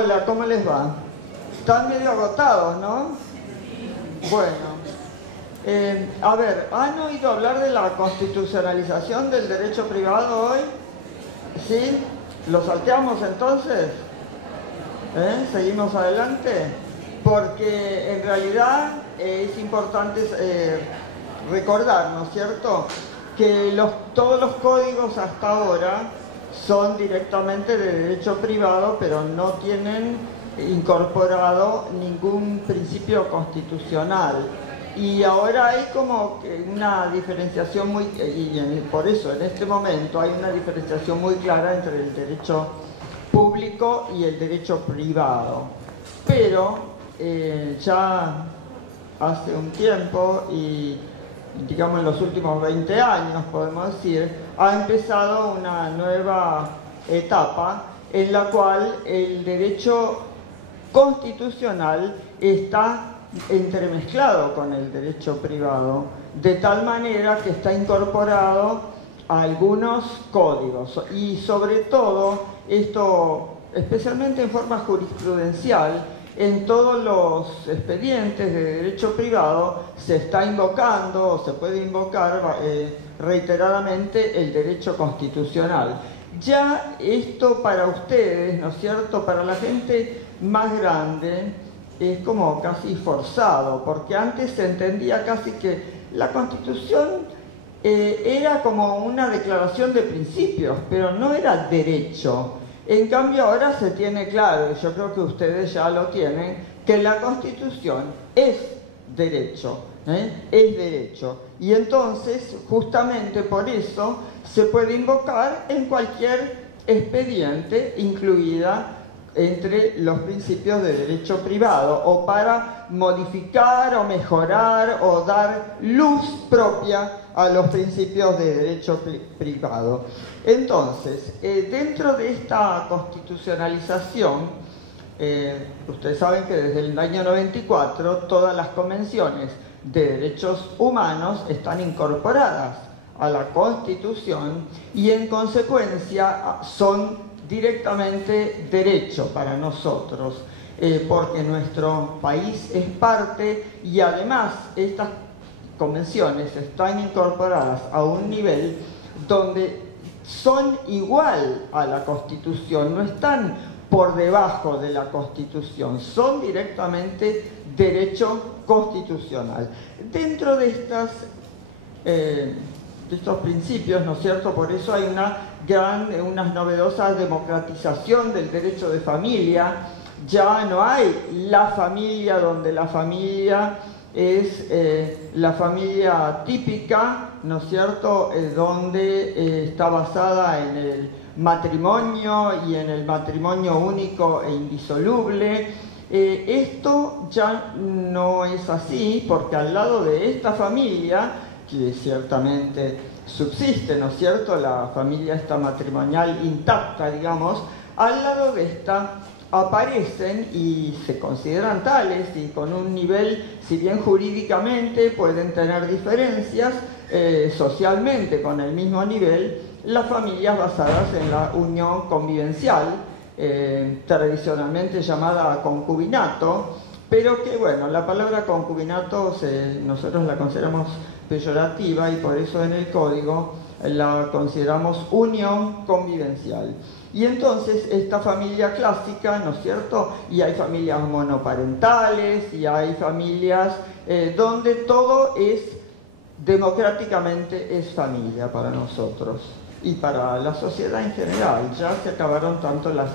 Hola, ¿cómo les va? Están medio agotados, ¿no? Bueno, a ver, ¿han oído hablar de la constitucionalización del derecho privado hoy? ¿Sí? ¿Lo salteamos entonces? ¿Seguimos adelante? Porque en realidad es importante recordar, ¿no es cierto?, que todos los códigos hasta ahora son directamente de derecho privado, pero no tienen incorporado ningún principio constitucional. Y ahora hay como una diferenciación por eso en este momento hay una diferenciación muy clara entre el derecho público y el derecho privado. Pero ya hace un tiempo, y digamos en los últimos 20 años podemos decir, ha empezado una nueva etapa en la cual el derecho constitucional está entremezclado con el derecho privado, de tal manera que está incorporado a algunos códigos, y sobre todo esto, especialmente en forma jurisprudencial, en todos los expedientes de derecho privado se está invocando, o se puede invocar reiteradamente, el derecho constitucional. Ya esto para ustedes, ¿no es cierto?, para la gente más grande, es como casi forzado, porque antes se entendía casi que la Constitución era como una declaración de principios, pero no era derecho. En cambio ahora se tiene claro, y yo creo que ustedes ya lo tienen, que la Constitución es derecho, es derecho. Y entonces, justamente por eso, se puede invocar en cualquier expediente, incluida entre los principios de derecho privado, o para modificar o mejorar o dar luz propia a los principios de derecho privado. Entonces, dentro de esta constitucionalización, ustedes saben que desde el año 94 todas las convenciones de derechos humanos están incorporadas a la Constitución y en consecuencia son directamente derecho para nosotros, porque nuestro país es parte, y además estas convenciones están incorporadas a un nivel donde son igual a la Constitución, no están por debajo de la Constitución, son directamente derecho constitucional. Dentro de estos principios, ¿no es cierto?, por eso hay una novedosa democratización del derecho de familia. Ya no hay la familia donde la familia es la familia típica, ¿no es cierto?, donde está basada en el matrimonio y en el matrimonio único e indisoluble. Esto ya no es así, porque al lado de esta familia, que ciertamente subsiste, ¿no es cierto?, la familia esta matrimonial intacta, digamos, al lado de esta aparecen y se consideran tales, y con un nivel, si bien jurídicamente pueden tener diferencias, socialmente con el mismo nivel, las familias basadas en la unión convivencial, tradicionalmente llamada concubinato, pero que, bueno, la palabra concubinato nosotros la consideramos peyorativa y por eso en el código la consideramos unión convivencial. Y entonces esta familia clásica, ¿no es cierto?, y hay familias monoparentales, y hay familias donde todo es democráticamente es familia para nosotros y para la sociedad en general. Ya se acabaron tanto las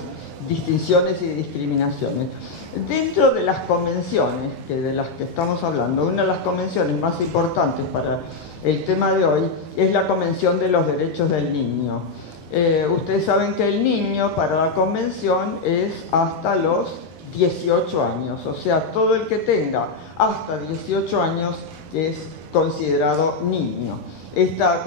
distinciones y discriminaciones. Dentro de las convenciones de las que estamos hablando, una de las convenciones más importantes para el tema de hoy es la Convención de los Derechos del Niño. Ustedes saben que el niño para la convención es hasta los 18 años, o sea, todo el que tenga hasta 18 años es considerado niño. Esta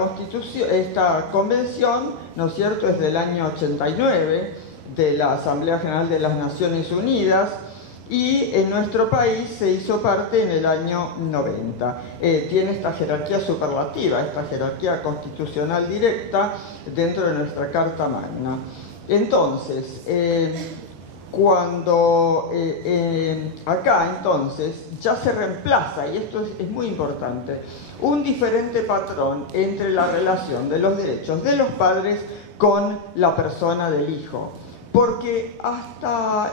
convención, ¿no es cierto?, es del año 89 de la Asamblea General de las Naciones Unidas, y en nuestro país se hizo parte en el año 90. Tiene esta jerarquía superlativa, esta jerarquía constitucional directa dentro de nuestra Carta Magna. Entonces, cuando acá entonces ya se reemplaza, y esto es muy importante, un diferente patrón entre la relación de los derechos de los padres con la persona del hijo. Porque hasta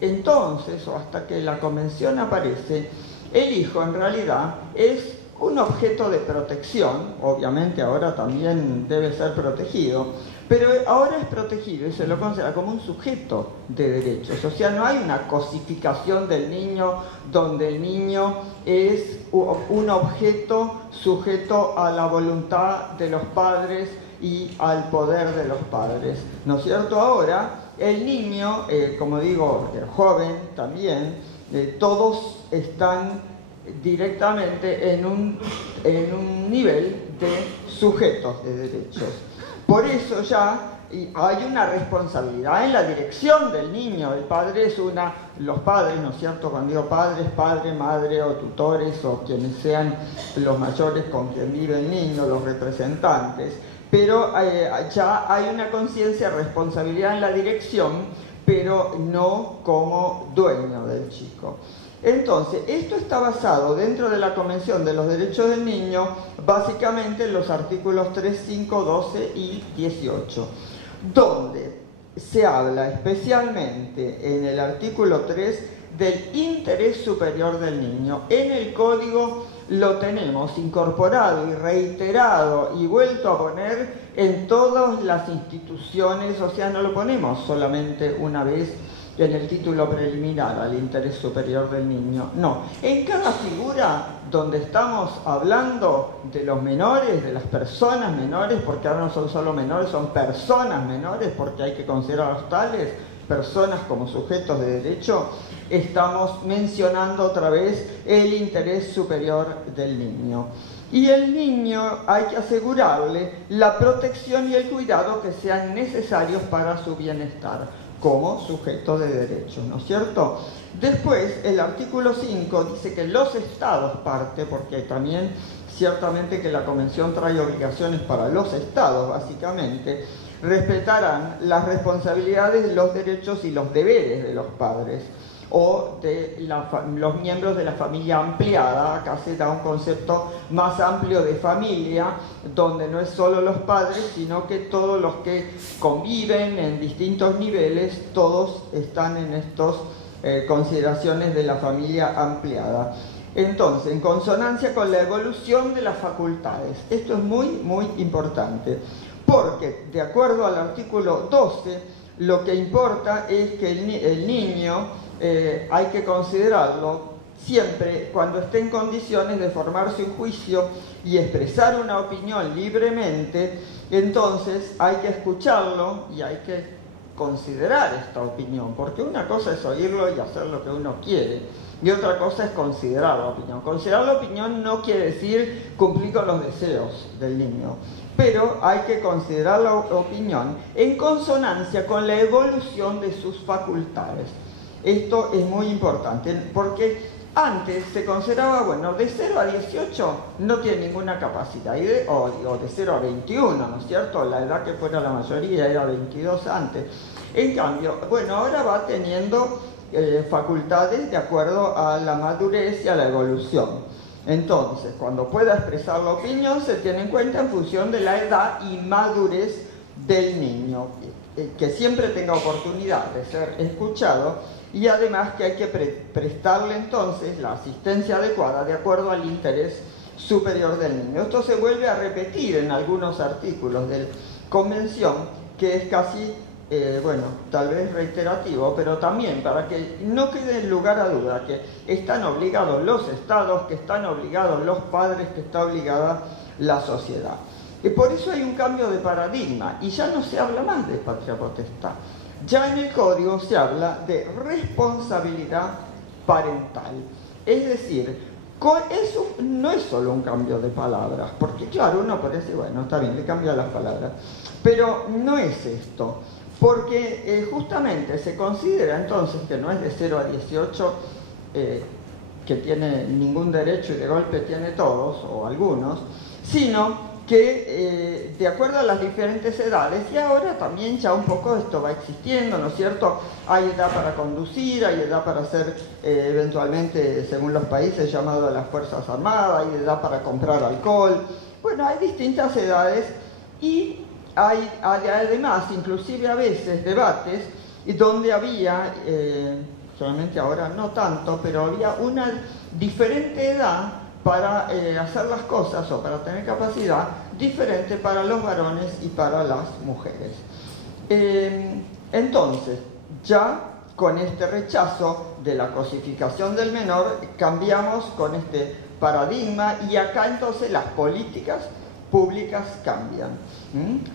entonces, o hasta que la convención aparece, el hijo en realidad es un objeto de protección, obviamente ahora también debe ser protegido, pero ahora es protegido y se lo considera como un sujeto de derechos. O sea, no hay una cosificación del niño donde el niño es un objeto sujeto a la voluntad de los padres y al poder de los padres, ¿no es cierto? Ahora el niño, como digo, el joven también, todos están directamente en un nivel de sujetos de derechos. Por eso ya hay una responsabilidad en la dirección del niño. El padre es los padres, ¿no es cierto? Cuando digo padres, padre, madre o tutores o quienes sean los mayores con quien vive el niño, los representantes. Pero ya hay una conciencia de responsabilidad en la dirección, pero no como dueño del chico. Entonces, esto está basado dentro de la Convención de los Derechos del Niño, básicamente en los artículos 3, 5, 12 y 18, donde se habla especialmente en el artículo 3 del interés superior del niño. En el Código lo tenemos incorporado y reiterado y vuelto a poner en todas las instituciones, o sea, no lo ponemos solamente una vez en el título preliminar al interés superior del niño, no. En cada figura donde estamos hablando de los menores, de las personas menores, porque ahora no son solo menores, son personas menores, porque hay que considerarlos tales, personas como sujetos de derecho, estamos mencionando otra vez el interés superior del niño. Y el niño hay que asegurarle la protección y el cuidado que sean necesarios para su bienestar como sujeto de derechos, ¿no es cierto? Después, el artículo 5 dice que los estados parte, porque también ciertamente que la Convención trae obligaciones para los estados, básicamente, respetarán las responsabilidades, los derechos y los deberes de los padres o de los miembros de la familia ampliada. Acá se da un concepto más amplio de familia, donde no es solo los padres, sino que todos los que conviven en distintos niveles, todos están en estas consideraciones de la familia ampliada. Entonces, en consonancia con la evolución de las facultades, esto es muy, muy importante, porque de acuerdo al artículo 12, lo que importa es que el niño hay que considerarlo siempre cuando esté en condiciones de formarse un juicio y expresar una opinión libremente. Entonces hay que escucharlo y hay que considerar esta opinión, porque una cosa es oírlo y hacer lo que uno quiere, y otra cosa es considerar la opinión. Considerar la opinión no quiere decir cumplir con los deseos del niño, pero hay que considerar la opinión en consonancia con la evolución de sus facultades. Esto es muy importante, porque antes se consideraba, bueno, de 0 a 18 no tiene ninguna capacidad, o de 0 a 21, ¿no es cierto? La edad que fuera la mayoría era 22 antes. En cambio, bueno, ahora va teniendo facultades de acuerdo a la madurez y a la evolución. Entonces, cuando pueda expresar la opinión, se tiene en cuenta en función de la edad y madurez del niño, que siempre tenga oportunidad de ser escuchado, y además que hay que prestarle entonces la asistencia adecuada de acuerdo al interés superior del niño. Esto se vuelve a repetir en algunos artículos de la Convención, que es casi, bueno, tal vez reiterativo, pero también para que no quede lugar a duda que están obligados los estados, que están obligados los padres, que está obligada la sociedad. Y por eso hay un cambio de paradigma, y ya no se habla más de patria potestad. Ya en el Código se habla de responsabilidad parental. Es decir, eso no es solo un cambio de palabras, porque claro, uno parece, bueno, está bien, le cambia las palabras, pero no es esto, porque justamente se considera entonces que no es de 0 a 18 que tiene ningún derecho y de golpe tiene todos, o algunos, sino que de acuerdo a las diferentes edades, y ahora también ya un poco esto va existiendo, ¿no es cierto? Hay edad para conducir, hay edad para ser eventualmente, según los países, llamado a las Fuerzas Armadas, hay edad para comprar alcohol. Bueno, hay distintas edades y hay además, inclusive a veces, debates donde había, solamente ahora no tanto, pero había una diferente edad para hacer las cosas o para tener capacidad diferente para los varones y para las mujeres. Entonces, ya con este rechazo de la cosificación del menor, cambiamos con este paradigma y acá entonces las políticas públicas cambian.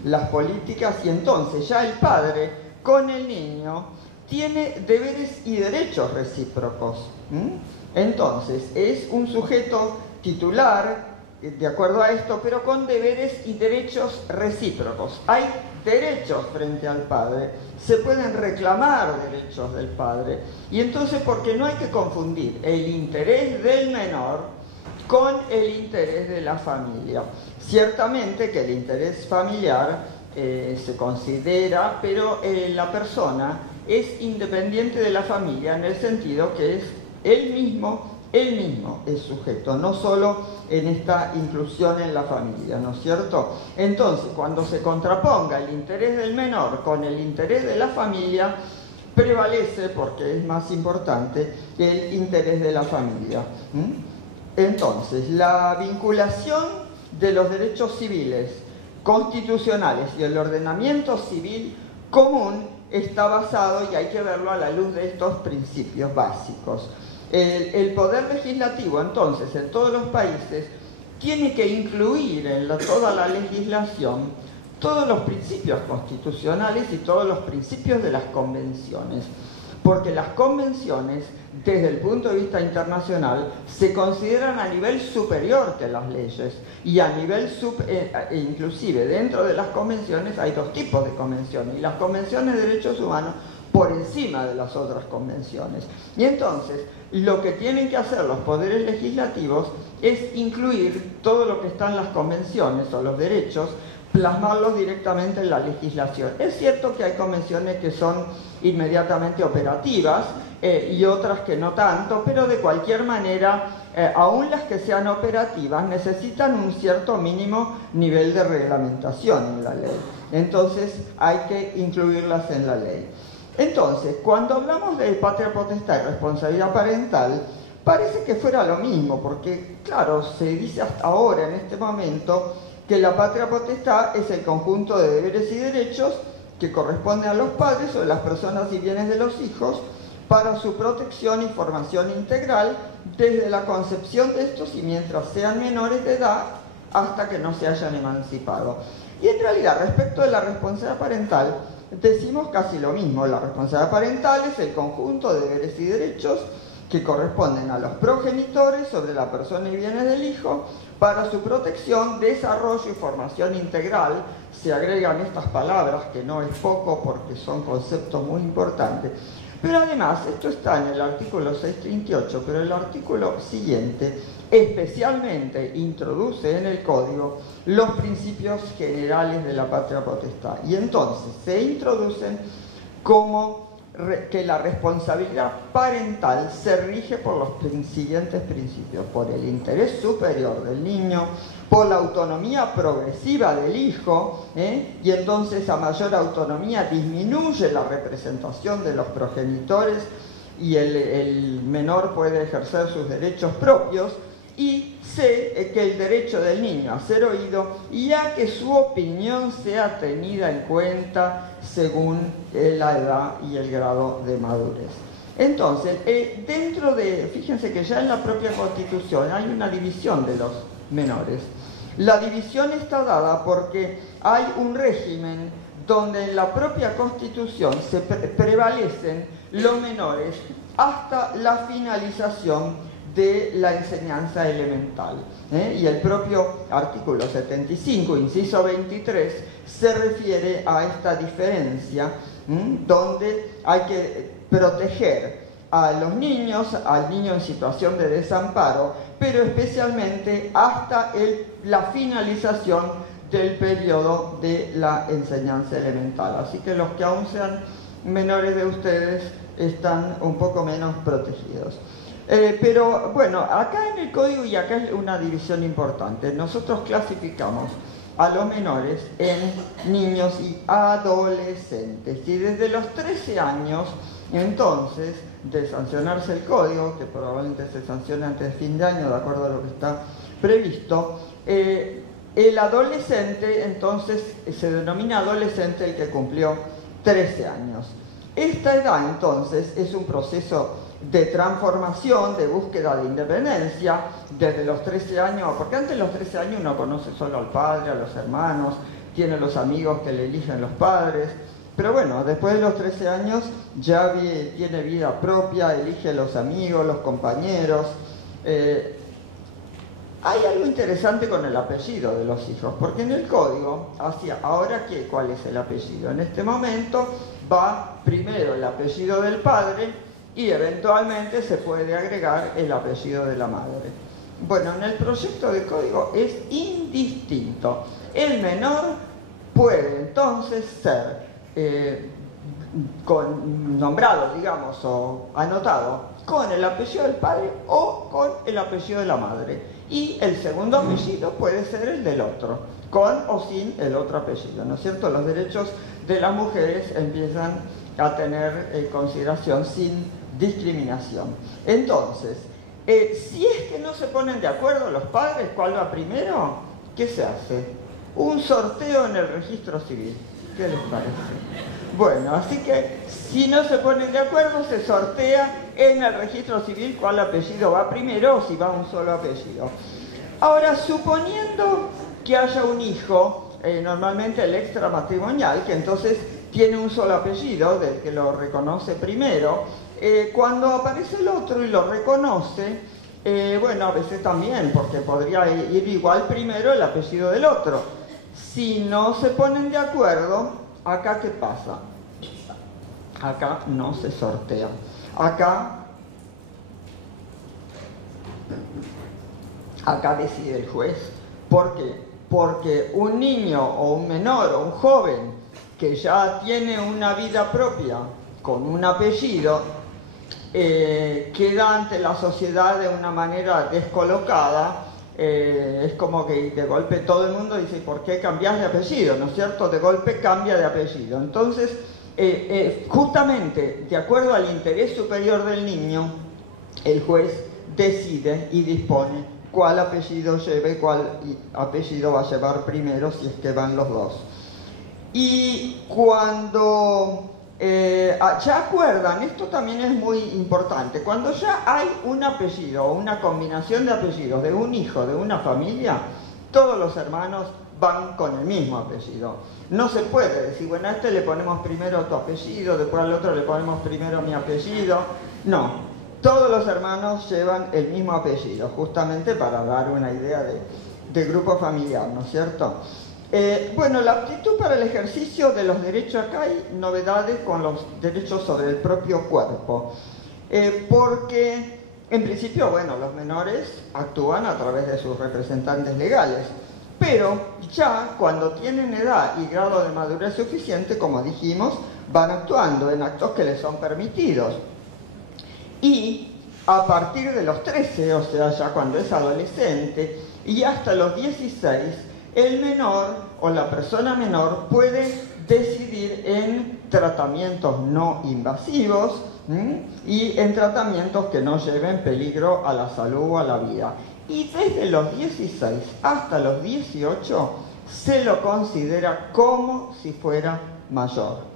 Las políticas, y entonces ya el padre con el niño tiene deberes y derechos recíprocos. Entonces, es un sujeto titular, de acuerdo a esto, pero con deberes y derechos recíprocos. Hay derechos frente al padre, se pueden reclamar derechos del padre, y entonces, porque no hay que confundir el interés del menor con el interés de la familia. Ciertamente que el interés familiar se considera, pero la persona es independiente de la familia en el sentido que es él mismo es sujeto, no solo en esta inclusión en la familia, ¿no es cierto? Entonces, cuando se contraponga el interés del menor con el interés de la familia, prevalece, porque es más importante, el interés de la familia. Entonces, la vinculación de los derechos civiles, constitucionales y el ordenamiento civil común está basado, y hay que verlo a la luz de estos principios básicos. El poder legislativo, entonces, en todos los países, tiene que incluir en toda la legislación todos los principios constitucionales y todos los principios de las convenciones, porque las convenciones, desde el punto de vista internacional, se consideran a nivel superior que las leyes, y a nivel inclusive dentro de las convenciones hay dos tipos de convenciones, y las convenciones de derechos humanos por encima de las otras convenciones. Y entonces, lo que tienen que hacer los poderes legislativos es incluir todo lo que está en las convenciones o los derechos, plasmarlos directamente en la legislación. Es cierto que hay convenciones que son inmediatamente operativas y otras que no tanto, pero de cualquier manera, aún las que sean operativas necesitan un cierto mínimo nivel de reglamentación en la ley. Entonces hay que incluirlas en la ley. Entonces, cuando hablamos de patria potestad y responsabilidad parental, parece que fuera lo mismo, porque claro, se dice hasta ahora, en este momento, que la patria potestad es el conjunto de deberes y derechos que corresponden a los padres o de las personas y bienes de los hijos para su protección y formación integral desde la concepción de estos y mientras sean menores de edad hasta que no se hayan emancipado. Y en realidad, respecto de la responsabilidad parental, decimos casi lo mismo. La responsabilidad parental es el conjunto de deberes y derechos que corresponden a los progenitores sobre la persona y bienes del hijo para su protección, desarrollo y formación integral. Se agregan estas palabras, que no es poco porque son conceptos muy importantes. Pero además, esto está en el artículo 638, pero el artículo siguiente especialmente introduce en el Código los principios generales de la patria potestad. Y entonces se introducen como que la responsabilidad parental se rige por los siguientes principios: por el interés superior del niño, por la autonomía progresiva del hijo, y entonces a mayor autonomía disminuye la representación de los progenitores y el menor puede ejercer sus derechos propios, y C, que el derecho del niño a ser oído y a que su opinión sea tenida en cuenta según la edad y el grado de madurez. Entonces, fíjense que ya en la propia Constitución hay una división de los menores. La división está dada porque hay un régimen donde en la propia Constitución se prevalecen los menores hasta la finalización de la enseñanza elemental. Y el propio artículo 75, inciso 23, se refiere a esta diferencia, donde hay que proteger a los niños, al niño en situación de desamparo, pero especialmente hasta la finalización del periodo de la enseñanza elemental. Así que los que aún sean menores de ustedes están un poco menos protegidos. Pero bueno, acá en el código, y acá es una división importante, nosotros clasificamos a los menores en niños y adolescentes, y desde los 13 años, entonces, de sancionarse el código, que probablemente se sancione antes de fin de año, de acuerdo a lo que está previsto, el adolescente, entonces, se denomina adolescente el que cumplió 13 años. Esta edad, entonces, es un proceso de transformación, de búsqueda de independencia, desde los 13 años, porque antes de los 13 años uno conoce solo al padre, a los hermanos, tiene los amigos que le eligen los padres, pero bueno, después de los 13 años ya tiene vida propia, elige los amigos, los compañeros. Hay algo interesante con el apellido de los hijos, porque en el código, ahora ¿cuál es el apellido? En este momento va primero el apellido del padre y eventualmente se puede agregar el apellido de la madre. Bueno, en el proyecto de código es indistinto. El menor puede entonces ser nombrado, digamos, o anotado con el apellido del padre o con el apellido de la madre. Y el segundo apellido puede ser el del otro, con o sin el otro apellido, ¿no es cierto? Los derechos de las mujeres empiezan a tener consideración sin discriminación. Entonces, si es que no se ponen de acuerdo los padres cuál va primero, ¿qué se hace? Un sorteo en el registro civil. ¿Qué les parece? Bueno, así que si no se ponen de acuerdo, se sortea en el registro civil cuál apellido va primero o si va un solo apellido. Ahora, suponiendo que haya un hijo, normalmente el extramatrimonial, que entonces tiene un solo apellido, del que lo reconoce primero, cuando aparece el otro y lo reconoce, bueno, a veces también, porque podría ir igual primero el apellido del otro. Si no se ponen de acuerdo, ¿acá qué pasa? Acá no se sortea. Acá decide el juez. ¿Por qué? Porque un niño o un menor o un joven que ya tiene una vida propia con un apellido, queda ante la sociedad de una manera descolocada. Es como que de golpe todo el mundo dice, ¿por qué cambias de apellido? ¿No es cierto? De golpe cambia de apellido. Entonces, justamente de acuerdo al interés superior del niño, el juez decide y dispone cuál apellido lleve, cuál apellido va a llevar primero si es que van los dos. Y cuando ya acuerdan, esto también es muy importante, cuando ya hay un apellido o una combinación de apellidos de un hijo, de una familia, todos los hermanos van con el mismo apellido. No se puede decir, bueno, a este le ponemos primero tu apellido, después al otro le ponemos primero mi apellido. No, todos los hermanos llevan el mismo apellido, justamente para dar una idea de grupo familiar, ¿no es cierto? Bueno, la aptitud para el ejercicio de los derechos, acá hay novedades con los derechos sobre el propio cuerpo, porque en principio, bueno, los menores actúan a través de sus representantes legales, pero ya cuando tienen edad y grado de madurez suficiente, como dijimos, van actuando en actos que les son permitidos. Y a partir de los 13, o sea, ya cuando es adolescente, y hasta los 16, el menor o la persona menor puede decidir en tratamientos no invasivos y en tratamientos que no lleven peligro a la salud o a la vida. Y desde los 16 hasta los 18 se lo considera como si fuera mayor.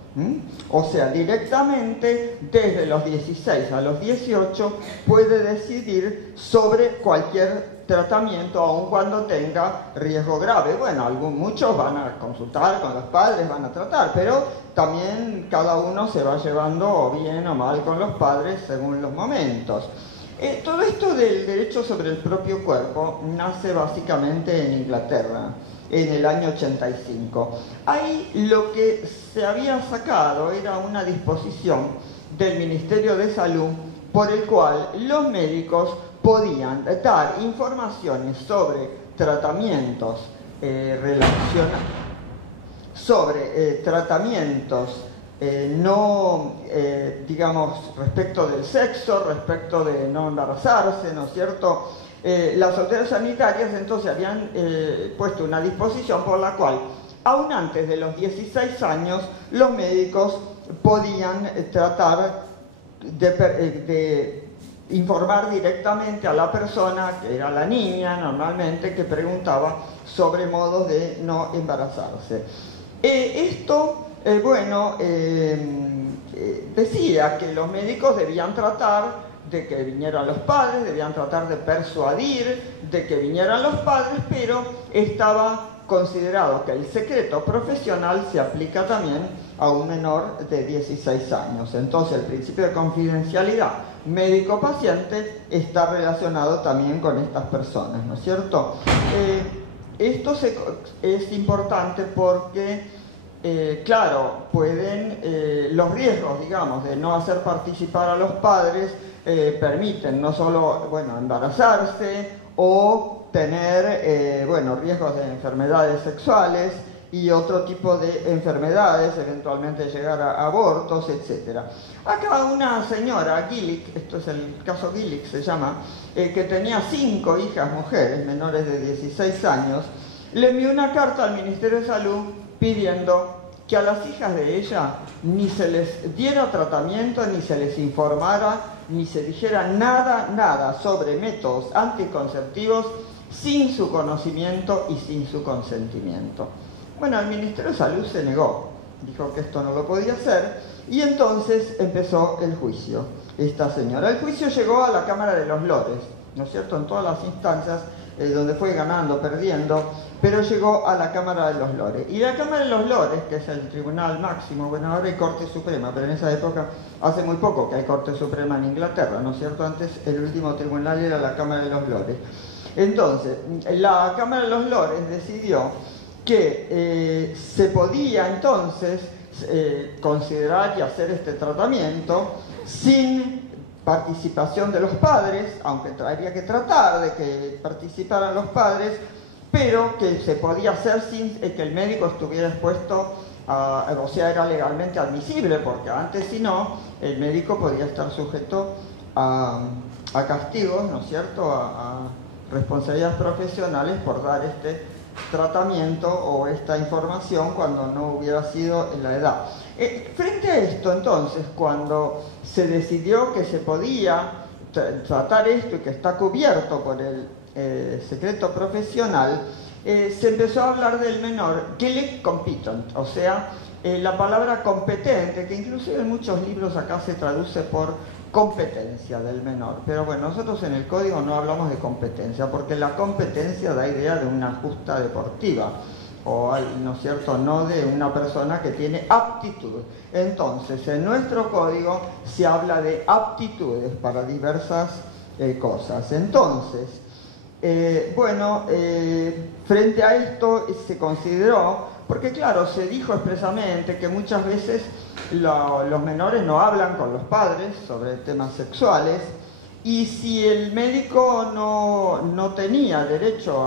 O sea, directamente desde los 16 a los 18 puede decidir sobre cualquier tratamiento, aun cuando tenga riesgo grave. Bueno, muchos van a consultar con los padres, van a tratar, pero también cada uno se va llevando bien o mal con los padres según los momentos. Todo esto del derecho sobre el propio cuerpo nace básicamente en Inglaterra, en el año 85. Ahí lo que se había sacado era una disposición del Ministerio de Salud por el cual los médicos podían dar informaciones sobre tratamientos digamos, respecto del sexo, respecto de no embarazarse, ¿no es cierto? Las autoridades sanitarias entonces habían puesto una disposición por la cual, aún antes de los 16 años, los médicos podían tratar de informar directamente a la persona, que era la niña normalmente, que preguntaba sobre modos de no embarazarse. Esto, decía que los médicos debían tratar de que vinieran los padres, debían tratar de persuadir de que vinieran los padres, pero estaba considerado que el secreto profesional se aplica también a un menor de 16 años. Entonces el principio de confidencialidad médico-paciente está relacionado también con estas personas, ¿no es cierto? Esto es importante porque, claro, pueden, los riesgos, digamos, de no hacer participar a los padres permiten no solo, embarazarse o tener, riesgos de enfermedades sexuales y otro tipo de enfermedades, eventualmente llegar a abortos, etc. Acá una señora, Gillick, esto es el caso Gillick se llama, que tenía 5 hijas mujeres menores de 16 años, le envió una carta al Ministerio de Salud pidiendo que a las hijas de ella ni se les diera tratamiento, ni se les informara, ni se dijera nada sobre métodos anticonceptivos sin su conocimiento y sin su consentimiento. Bueno, el Ministerio de Salud se negó, dijo que esto no lo podía hacer, y entonces empezó el juicio. Esta señora, el juicio llegó a la Cámara de los Lores, ¿no es cierto?, en todas las instancias, donde fue ganando, perdiendo, pero llegó a la Cámara de los Lores. Y la Cámara de los Lores, que es el tribunal máximo, ahora hay Corte Suprema, pero en esa época, hace muy poco que hay Corte Suprema en Inglaterra, ¿no es cierto?, antes el último tribunal era la Cámara de los Lores. Entonces, la Cámara de los Lores decidió que se podía entonces considerar y hacer este tratamiento sin participación de los padres, aunque habría que tratar de que participaran los padres, pero que se podía hacer sin que el médico estuviera expuesto o sea, era legalmente admisible, porque antes, si no, el médico podía estar sujeto a castigos, ¿no es cierto?, a responsabilidades profesionales por dar este tratamiento o esta información cuando no hubiera sido en la edad. Frente a esto, entonces, cuando se decidió que se podía tratar esto y que está cubierto por el secreto profesional, se empezó a hablar del menor Gillick competent, o sea, la palabra competente, que inclusive en muchos libros acá se traduce por competencia del menor, pero bueno, nosotros en el código no hablamos de competencia, porque la competencia da idea de una justa deportiva, o, ¿no es cierto?, no de una persona que tiene aptitud. Entonces, en nuestro código se habla de aptitudes para diversas cosas. Entonces, frente a esto se consideró, porque claro, se dijo expresamente que muchas veces los menores no hablan con los padres sobre temas sexuales, y si el médico no tenía derecho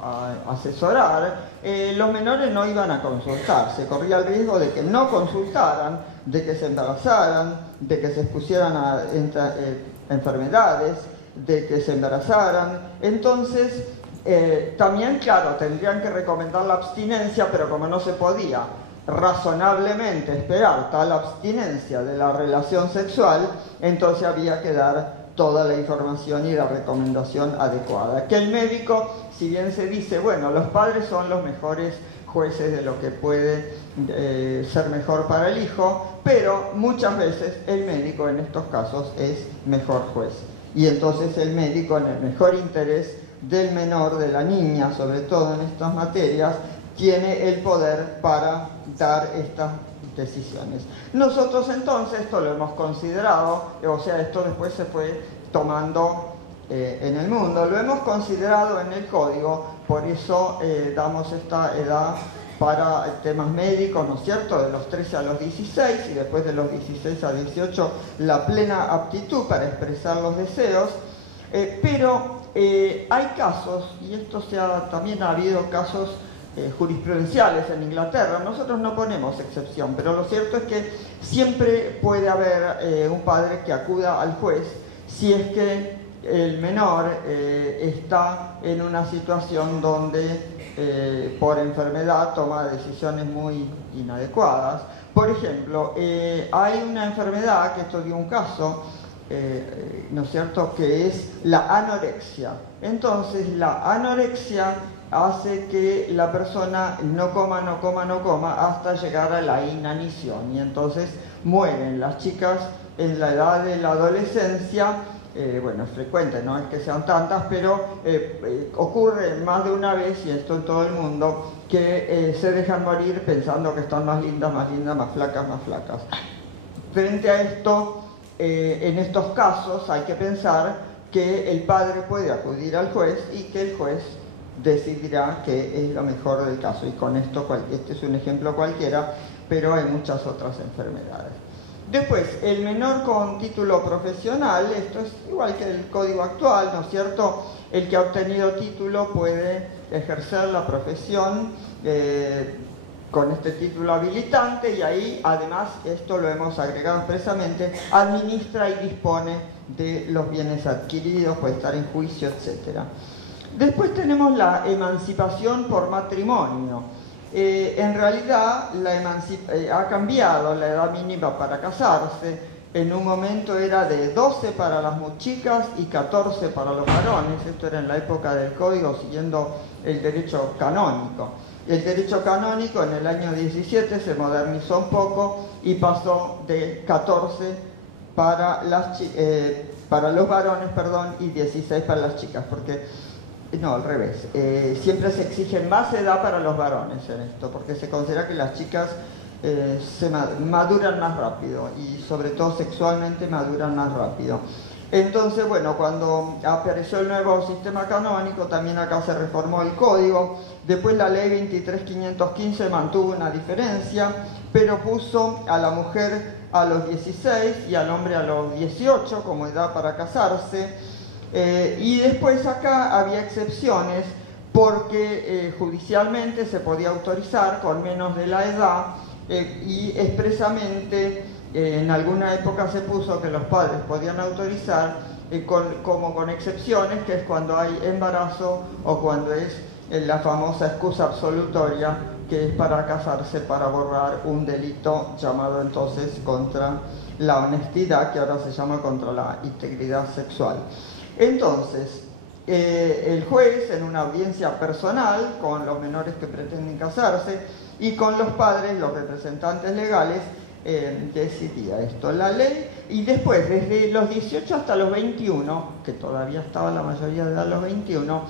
a asesorar, los menores no iban a consultar, se corría el riesgo de que no consultaran, de que se embarazaran, de que se expusieran a enfermedades, de que se embarazaran. Entonces, también, claro, tendrían que recomendar la abstinencia, pero como no se podía razonablemente esperar tal abstinencia de la relación sexual, entonces había que dar toda la información y la recomendación adecuada. Que el médico, si bien se dice, bueno, los padres son los mejores jueces de lo que puede ser mejor para el hijo, pero muchas veces el médico en estos casos es mejor juez. Y entonces el médico, en el mejor interés del menor, de la niña, sobre todo en estas materias, tiene el poder para dar estas decisiones. Nosotros entonces esto lo hemos considerado, o sea, esto después se fue tomando en el mundo, lo hemos considerado en el código, por eso damos esta edad para temas médicos, ¿no es cierto?, de los 13 a los 16 y después de los 16 a 18 la plena aptitud para expresar los deseos, pero hay casos, y esto también ha habido casos jurisprudenciales en Inglaterra, nosotros no ponemos excepción, pero lo cierto es que siempre puede haber un padre que acuda al juez si es que el menor está en una situación donde por enfermedad toma decisiones muy inadecuadas. Por ejemplo, hay una enfermedad, que esto dio un caso, ¿no es cierto?, que es la anorexia. Entonces la anorexia hace que la persona no coma hasta llegar a la inanición, y entonces mueren las chicas en la edad de la adolescencia. Bueno, es frecuente, no es que sean tantas, pero ocurre más de una vez, y esto en todo el mundo, que se dejan morir pensando que están más lindas, más flacas, más flacas. Frente a esto, en estos casos hay que pensar que el padre puede acudir al juez y que el juez decidirá qué es lo mejor del caso. Y con esto, este es un ejemplo cualquiera, pero hay muchas otras enfermedades. Después, el menor con título profesional, esto es igual que el código actual, ¿no es cierto? El que ha obtenido título puede ejercer la profesión con este título habilitante, y ahí, además, esto lo hemos agregado expresamente, administra y dispone de los bienes adquiridos, puede estar en juicio, etc. Después tenemos la emancipación por matrimonio. En realidad ha cambiado la edad mínima para casarse. En un momento era de 12 para las muy chicas y 14 para los varones. Esto era en la época del código, siguiendo el derecho canónico. El derecho canónico en el año 17 se modernizó un poco y pasó de 14 para los varones, y 16 para las chicas, porque no, al revés, siempre se exige más edad para los varones en esto, porque se considera que las chicas maduran más rápido, y sobre todo sexualmente maduran más rápido. Entonces, bueno, cuando apareció el nuevo sistema canónico, también acá se reformó el código. Después la ley 23.515 mantuvo una diferencia, pero puso a la mujer a los 16 y al hombre a los 18 como edad para casarse. Y después acá había excepciones, porque judicialmente se podía autorizar con menos de la edad, y expresamente en alguna época se puso que los padres podían autorizar como con excepciones, que es cuando hay embarazo o cuando es la famosa excusa absolutoria, que es para casarse para borrar un delito llamado entonces contra la honestidad, que ahora se llama contra la integridad sexual. Entonces, el juez, en una audiencia personal con los menores que pretenden casarse y con los padres, los representantes legales, decidía esto. La ley, y después, desde los 18 hasta los 21, que todavía estaba la mayoría de edad a los 21,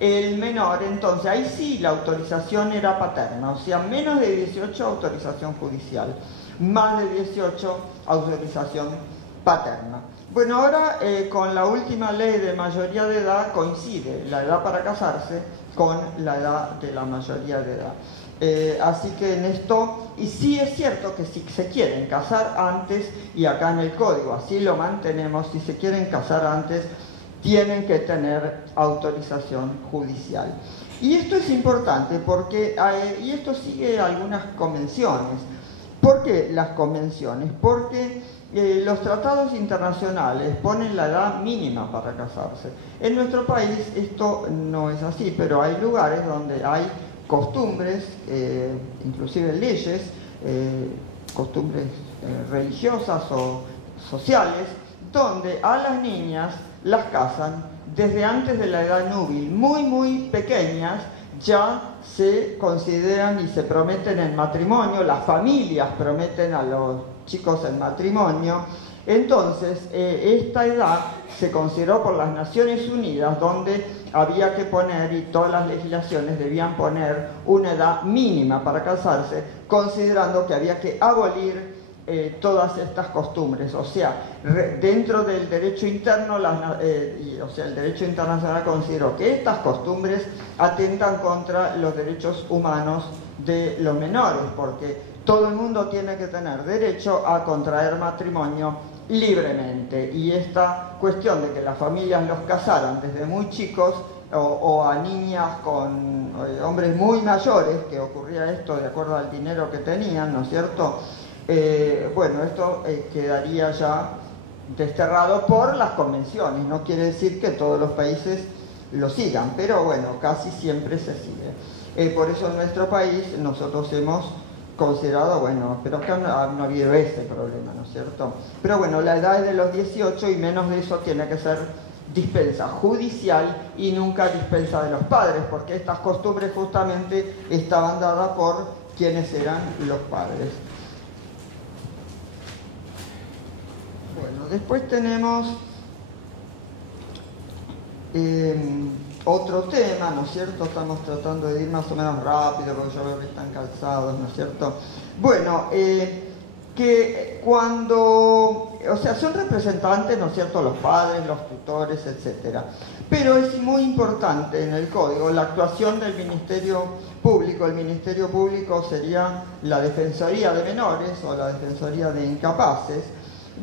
el menor, entonces, ahí sí la autorización era paterna, o sea, menos de 18 autorización judicial, más de 18 autorización paterna. Bueno, ahora con la última ley de mayoría de edad coincide la edad para casarse con la edad de la mayoría de edad. Así que en esto, y sí es cierto que si se quieren casar antes, y acá en el código así lo mantenemos, si se quieren casar antes, tienen que tener autorización judicial. Y esto es importante porque, y esto sigue algunas convenciones. ¿Por qué las convenciones? Porque los tratados internacionales ponen la edad mínima para casarse. En nuestro país esto no es así, pero hay lugares donde hay costumbres, inclusive leyes, costumbres religiosas o sociales, donde a las niñas las casan desde antes de la edad núbil, muy pequeñas, ya se consideran y se prometen en matrimonio, las familias prometen a los chicos en matrimonio. Entonces, esta edad se consideró por las Naciones Unidas, donde había que poner, y todas las legislaciones debían poner, una edad mínima para casarse, considerando que había que abolir todas estas costumbres. O sea, dentro del derecho interno, o sea, el derecho internacional consideró que estas costumbres atentan contra los derechos humanos de los menores, porque todo el mundo tiene que tener derecho a contraer matrimonio libremente, y esta cuestión de que las familias los casaran desde muy chicos o a niñas con hombres muy mayores, que ocurría esto de acuerdo al dinero que tenían, ¿no es cierto? Bueno, esto quedaría ya desterrado por las convenciones. No quiere decir que todos los países lo sigan, pero bueno, casi siempre se sigue. Por eso en nuestro país nosotros hemos considerado, bueno, pero acá no ha habido ese problema, ¿no es cierto? Pero bueno, la edad es de los 18 y menos de eso tiene que ser dispensa judicial y nunca dispensa de los padres, porque estas costumbres justamente estaban dadas por quienes eran los padres. Bueno, después tenemos otro tema, ¿no es cierto? Estamos tratando de ir más o menos rápido porque yo veo que están calzados, ¿no es cierto? Bueno, que cuando, o sea, son representantes, ¿no es cierto?, los padres, los tutores, etcétera. Pero es muy importante en el Código la actuación del Ministerio Público. El Ministerio Público sería la Defensoría de Menores o la Defensoría de Incapaces,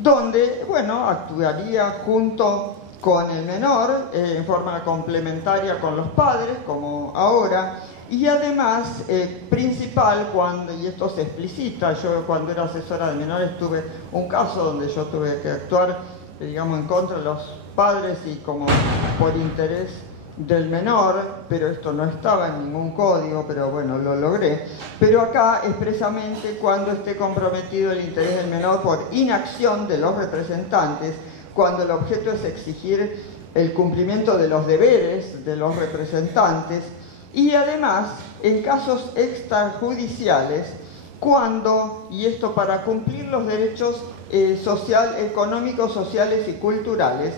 donde, bueno, actuaría junto con el menor en forma complementaria con los padres, como ahora. Y además, principal, y esto se explicita, yo cuando era asesora de menores tuve un caso donde yo tuve que actuar, digamos, en contra de los padres y como por interés del menor, pero esto no estaba en ningún código, pero bueno, lo logré. Pero acá, expresamente, cuando esté comprometido el interés del menor por inacción de los representantes, cuando el objeto es exigir el cumplimiento de los deberes de los representantes, y además, en casos extrajudiciales, cuando, y esto para cumplir los derechos económicos, sociales y culturales,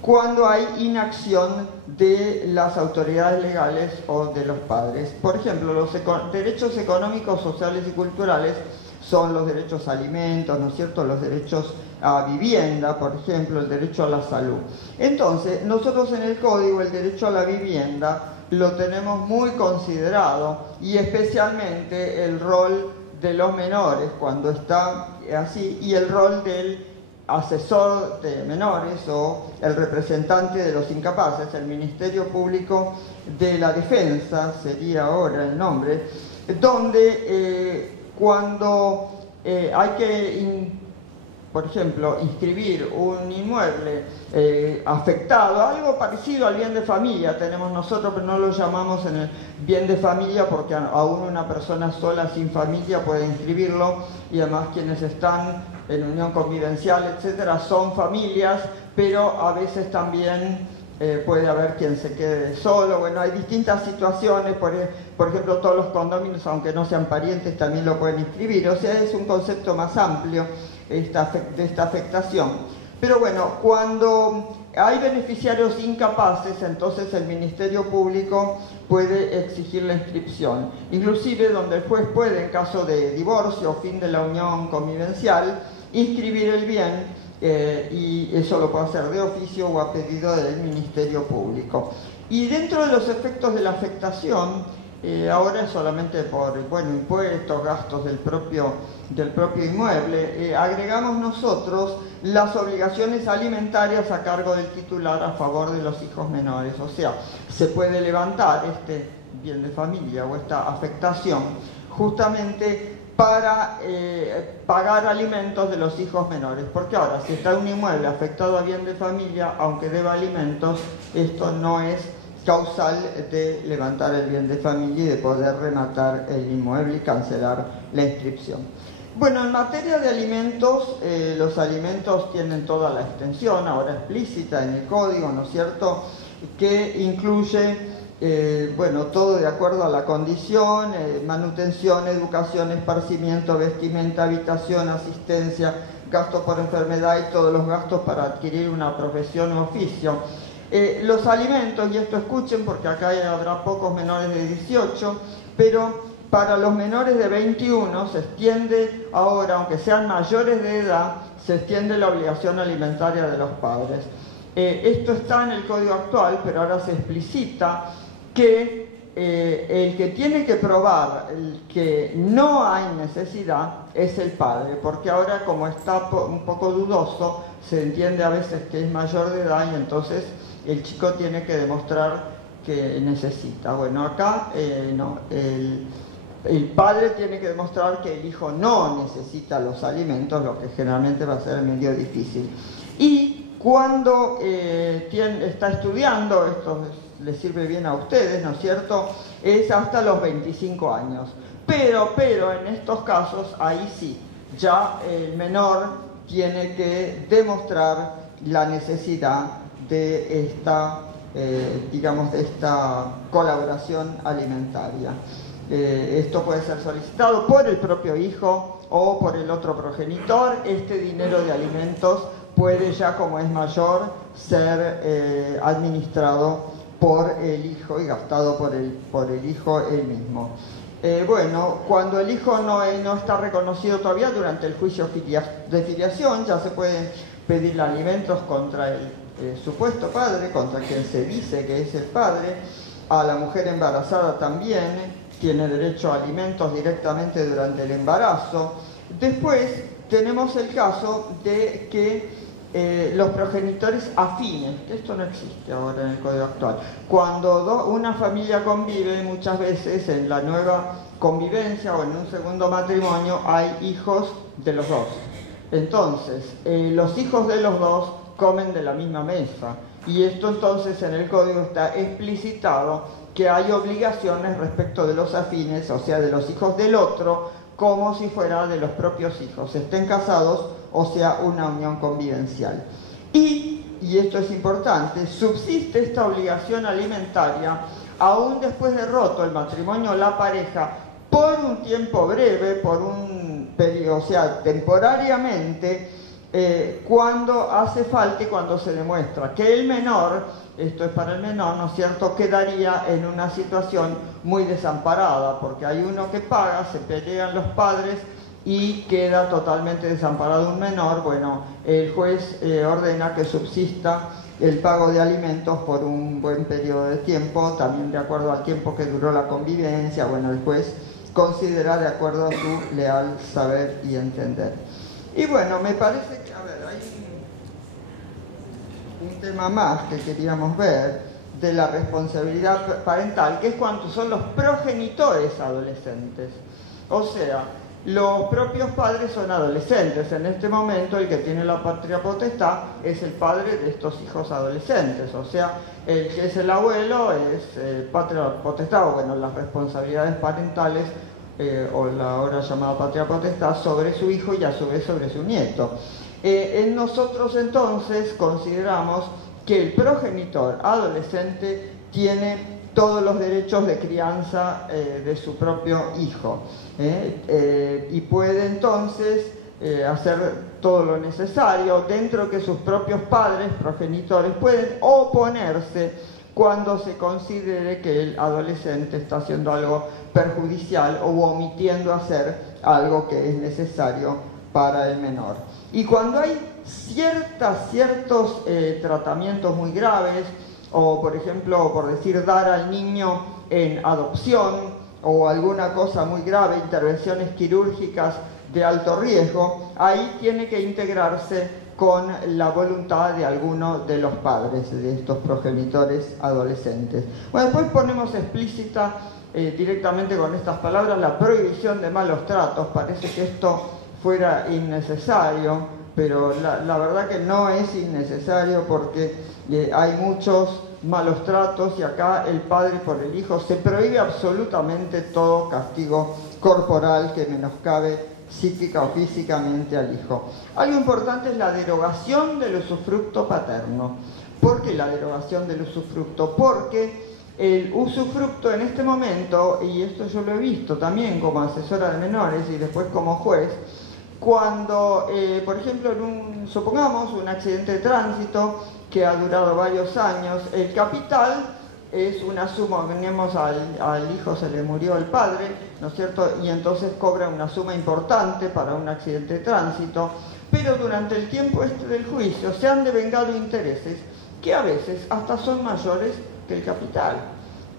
cuando hay inacción de las autoridades legales o de los padres. Por ejemplo, los derechos económicos, sociales y culturales son los derechos a alimentos, ¿no es cierto?, los derechos a vivienda, por ejemplo, el derecho a la salud. Entonces, nosotros en el Código el derecho a la vivienda lo tenemos muy considerado, y especialmente el rol de los menores cuando está así, y el rol del asesor de menores o el representante de los incapaces, el Ministerio Público de la Defensa sería ahora el nombre, donde cuando hay que, por ejemplo, inscribir un inmueble afectado, algo parecido al bien de familia tenemos nosotros, pero no lo llamamos en el bien de familia porque aún una persona sola sin familia puede inscribirlo, y además quienes están en unión convivencial, etcétera, son familias, pero a veces también puede haber quien se quede solo. Bueno, hay distintas situaciones, por ejemplo, todos los condóminos, aunque no sean parientes, también lo pueden inscribir, o sea, es un concepto más amplio de esta afectación. Pero bueno, cuando hay beneficiarios incapaces, entonces el Ministerio Público puede exigir la inscripción, inclusive donde el juez puede, en caso de divorcio o fin de la unión convivencial, inscribir el bien, y eso lo puede hacer de oficio o a pedido del Ministerio Público. Y dentro de los efectos de la afectación, ahora es solamente por, bueno, impuestos, gastos del propio inmueble, agregamos nosotros las obligaciones alimentarias a cargo del titular a favor de los hijos menores. O sea, se puede levantar este bien de familia o esta afectación justamente para pagar alimentos de los hijos menores, porque ahora si está un inmueble afectado a bien de familia, aunque deba alimentos, esto no es causal de levantar el bien de familia y de poder rematar el inmueble y cancelar la inscripción. Bueno, en materia de alimentos, los alimentos tienen toda la extensión ahora explícita en el Código, ¿no es cierto?, que incluye bueno, todo de acuerdo a la condición, manutención, educación, esparcimiento, vestimenta, habitación, asistencia, gastos por enfermedad y todos los gastos para adquirir una profesión o oficio. Los alimentos, y esto escuchen porque acá habrá pocos menores de 18, pero para los menores de 21 se extiende ahora, aunque sean mayores de edad, se extiende la obligación alimentaria de los padres. Esto está en el Código actual, pero ahora se explicita que el que tiene que probar que no hay necesidad es el padre, porque ahora, como está un poco dudoso, se entiende a veces que es mayor de edad y entonces el chico tiene que demostrar que necesita. Bueno, acá no, el padre tiene que demostrar que el hijo no necesita los alimentos, lo que generalmente va a ser medio difícil. Y cuando está estudiando, esto les sirve bien a ustedes, ¿no es cierto?, es hasta los 25 años. Pero en estos casos, ahí sí, ya el menor tiene que demostrar la necesidad de esta, digamos, de esta colaboración alimentaria. Esto puede ser solicitado por el propio hijo o por el otro progenitor. Este dinero de alimentos puede ya, como es mayor, ser administrado por el hijo y gastado por el hijo él mismo. Bueno, cuando el hijo no está reconocido todavía durante el juicio de filiación, ya se pueden pedir alimentos contra el supuesto padre, contra quien se dice que es el padre. A la mujer embarazada también tiene derecho a alimentos directamente durante el embarazo. Después tenemos el caso de que los progenitores afines, que esto no existe ahora en el Código actual. Cuando una familia convive, muchas veces en la nueva convivencia o en un segundo matrimonio hay hijos de los dos. Entonces, los hijos de los dos comen de la misma mesa. Y esto entonces en el Código está explicitado que hay obligaciones respecto de los afines, o sea, de los hijos del otro, como si fuera de los propios hijos, estén casados o sea una unión convivencial. Y esto es importante, subsiste esta obligación alimentaria aún después de roto el matrimonio o la pareja por un tiempo breve, por un periodo, o sea, temporariamente, cuando hace falta y cuando se demuestra que el menor, esto es para el menor, ¿no es cierto?, quedaría en una situación muy desamparada, porque hay uno que paga, se pelean los padres y queda totalmente desamparado un menor. Bueno, el juez ordena que subsista el pago de alimentos por un buen periodo de tiempo, también de acuerdo al tiempo que duró la convivencia. Bueno, el juez considera de acuerdo a su leal saber y entender. Y bueno, me parece que, a ver, hay un tema más que queríamos ver de la responsabilidad parental, que es cuando son los progenitores adolescentes. O sea, los propios padres son adolescentes. En este momento el que tiene la patria potestad es el padre de estos hijos adolescentes. O sea, el que es el abuelo es patria potestad, o bueno, las responsabilidades parentales o la ahora llamada patria potestad sobre su hijo y a su vez sobre su nieto. En nosotros entonces consideramos que el progenitor adolescente tiene todos los derechos de crianza de su propio hijo y puede entonces hacer todo lo necesario dentro que sus propios padres, progenitores, pueden oponerse cuando se considere que el adolescente está haciendo algo perjudicial o omitiendo hacer algo que es necesario para el menor. Y cuando hay ciertos tratamientos muy graves, o por ejemplo, por decir, dar al niño en adopción, o alguna cosa muy grave, intervenciones quirúrgicas de alto riesgo, ahí tiene que integrarse con la voluntad de alguno de los padres de estos progenitores adolescentes. Bueno, después ponemos explícita directamente con estas palabras la prohibición de malos tratos. Parece que esto fuera innecesario, pero la verdad que no es innecesario, porque hay muchos malos tratos y acá el padre por el hijo se prohíbe absolutamente todo castigo corporal que menoscabe psíquica o físicamente al hijo. Algo importante es la derogación del usufructo paterno. ¿Por qué la derogación del usufructo? Porque el usufructo en este momento, y esto yo lo he visto también como asesora de menores y después como juez, cuando, por ejemplo, supongamos un accidente de tránsito que ha durado varios años, el capital es una suma, tenemos al hijo se le murió el padre, ¿no es cierto?, y entonces cobra una suma importante para un accidente de tránsito, pero durante el tiempo del juicio se han devengado intereses que a veces hasta son mayores que el capital.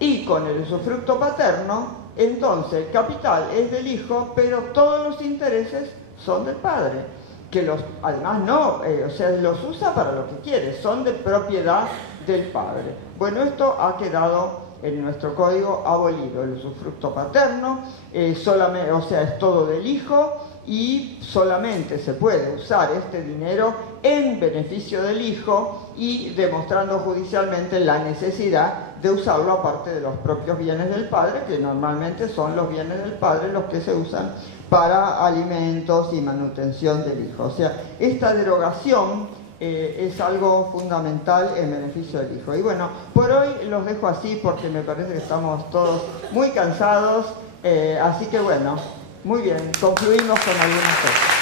Y con el usufructo paterno, entonces el capital es del hijo, pero todos los intereses son del padre, que además no, o sea, los usa para lo que quiere, son de propiedad del padre. Bueno, esto ha quedado en nuestro código abolido, el usufructo paterno, solamente, o sea, es todo del hijo y solamente se puede usar este dinero en beneficio del hijo y demostrando judicialmente la necesidad de usarlo aparte de los propios bienes del padre, que normalmente son los bienes del padre los que se usan para alimentos y manutención del hijo. O sea, esta derogación es algo fundamental en beneficio del hijo. Y bueno, por hoy los dejo así porque me parece que estamos todos muy cansados, así que bueno, muy bien, concluimos con algunas cosas.